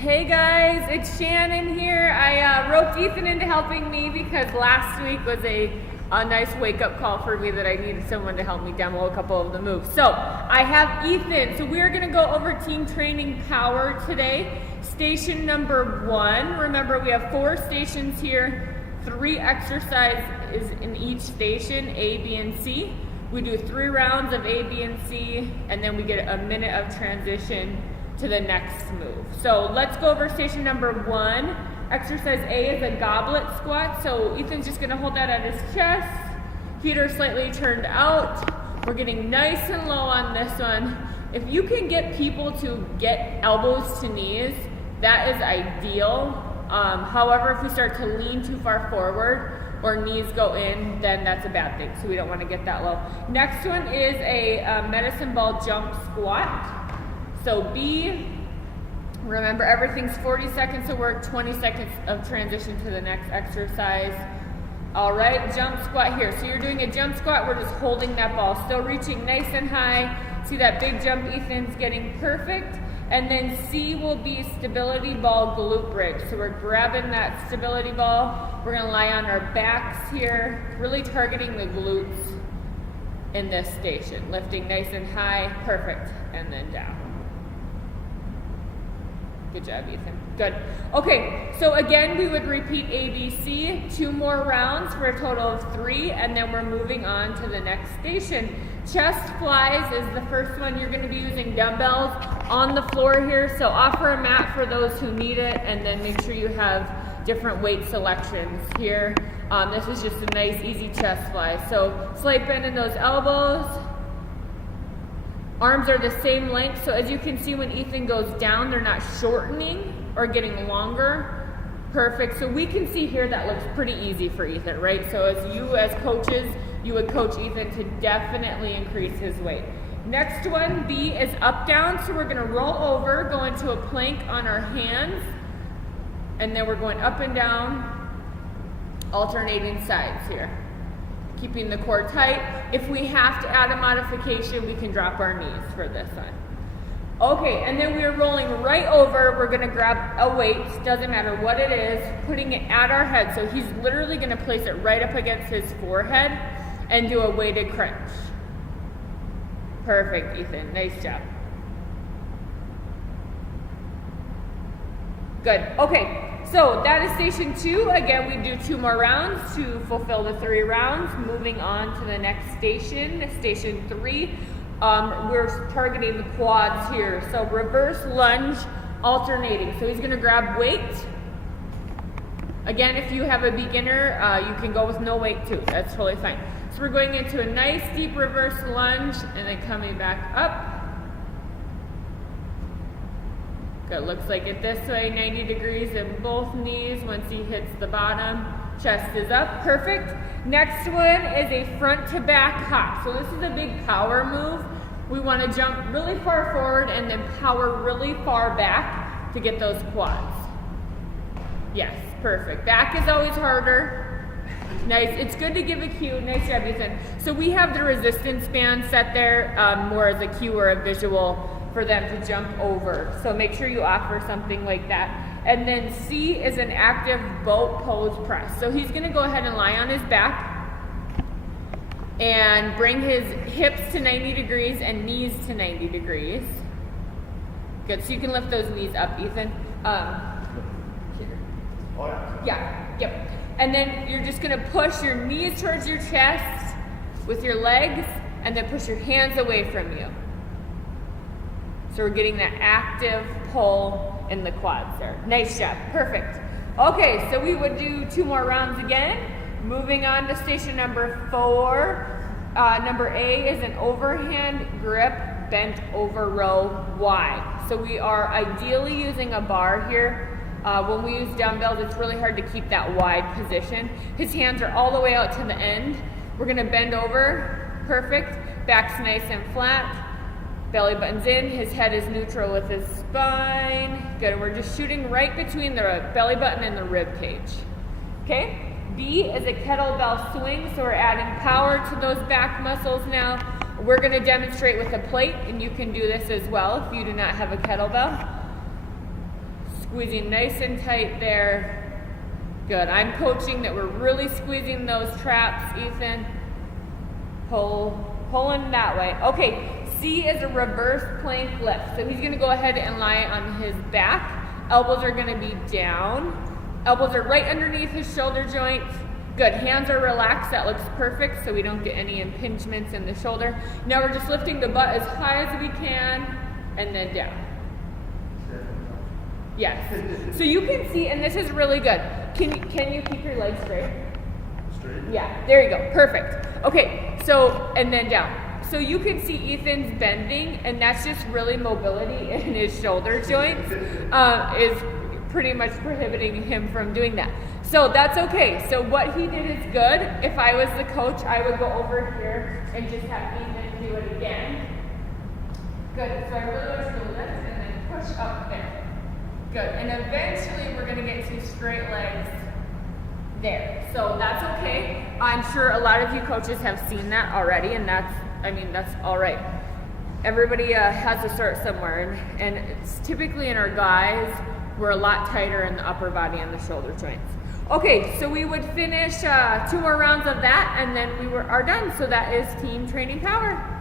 Hey guys, it's Shannon here. I roped Ethan into helping me because last week was a nice wake-up call for me that I needed someone to help me demo a couple of the moves. So I have Ethan. So we're going to go over team training power today. Station number 1. Remember, we have 4 stations here, 3 exercises in each station, A, B, and C. We do 3 rounds of A, B, and C, and then we get a minute of transition to the next move. So let's go over station number 1. Exercise A is a goblet squat. So Ethan's just gonna hold that at his chest. Feet are slightly turned out. We're getting nice and low on this one. If you can get people to get elbows to knees, that is ideal. However, if we start to lean too far forward or knees go in, then that's a bad thing. So we don't wanna get that low. Next one is a medicine ball jump squat. So B, remember everything's 40 seconds of work, 20 seconds of transition to the next exercise. All right, jump squat here. So you're doing a jump squat, we're just holding that ball, still reaching nice and high. See that big jump Ethan's getting perfect. And then C will be stability ball glute bridge. So we're grabbing that stability ball. We're gonna lie on our backs here, really targeting the glutes in this station. Lifting nice and high, perfect, and then down. Good job, Ethan. Good. Okay, so again, we would repeat A, B, C, 2 more rounds for a total of 3, and then we're moving on to the next station. Chest flies is the first one. You're gonna be using dumbbells on the floor here, so offer a mat for those who need it, and then make sure you have different weight selections here. This is just a nice, easy chest fly. So slight bend in those elbows. Arms are the same length, so as you can see when Ethan goes down, they're not shortening or getting longer. Perfect, so we can see here that looks pretty easy for Ethan, right? So as coaches, you would coach Ethan to definitely increase his weight. Next one, B, is up down, so we're gonna roll over, go into a plank on our hands, and then we're going up and down, alternating sides here. Keeping the core tight. If we have to add a modification, we can drop our knees for this one. Okay, and then we're rolling right over. We're gonna grab a weight, doesn't matter what it is, putting it at our head. So he's literally gonna place it right up against his forehead and do a weighted crunch. Perfect, Ethan, nice job. Good, okay. So that is station 2. Again, we do 2 more rounds to fulfill the 3 rounds. Moving on to the next station, station 3. We're targeting the quads here. So reverse lunge, alternating. So he's gonna grab weight. Again, if you have a beginner, you can go with no weight too. That's totally fine. So we're going into a nice deep reverse lunge and then coming back up. Good, looks like it this way, 90 degrees in both knees once he hits the bottom. Chest is up, perfect. Next one is a front to back hop. So this is a big power move. We wanna jump really far forward and then power really far back to get those quads. Yes, perfect. Back is always harder. Nice, it's good to give a cue. Nice job, Ethan. So we have the resistance band set there more as a cue or a visual for them to jump over. So make sure you offer something like that. And then C is an active boat pose press. So he's gonna go ahead and lie on his back and bring his hips to 90 degrees and knees to 90 degrees. Good, so you can lift those knees up, Ethan. Here. Oh yeah. Yeah, yep. And then you're just gonna push your knees towards your chest with your legs and then push your hands away from you. So we're getting that active pull in the quads there. Nice job, perfect. Okay, so we would do 2 more rounds again. Moving on to station number 4. Number A is an overhand grip bent over row Y. So we are ideally using a bar here. When we use dumbbells, it's really hard to keep that wide position. His hands are all the way out to the end. We're gonna bend over, perfect. Back's nice and flat. Belly button's in, his head is neutral with his spine. Good, and we're just shooting right between the belly button and the rib cage. Okay, B is a kettlebell swing, so we're adding power to those back muscles now. We're gonna demonstrate with a plate, and you can do this as well if you do not have a kettlebell. Squeezing nice and tight there. Good. I'm coaching that we're really squeezing those traps, Ethan. Pulling that way. Okay, C is a reverse plank lift. So he's gonna go ahead and lie on his back. Elbows are gonna be down. Elbows are right underneath his shoulder joints. Good, hands are relaxed, that looks perfect, so we don't get any impingements in the shoulder. Now we're just lifting the butt as high as we can, and then down. Yes. So you can see, and this is really good. Can you keep your legs straight? Straight? Yeah, there you go, perfect. Okay, so, and then down. So you can see Ethan's bending, and that's just really mobility in his shoulder joints is pretty much prohibiting him from doing that. So that's okay. So what he did is good. If I was the coach, I would go over here and just have Ethan do it again. Good. So I really want you to lift and then push up there. Good. And eventually we're going to get to straight legs there. So that's okay. I'm sure a lot of you coaches have seen that already, and that's all right. Everybody has to start somewhere, and it's typically in our guys, we're a lot tighter in the upper body and the shoulder joints. Okay, so we would finish 2 more rounds of that, and then we are done. So that is team training power.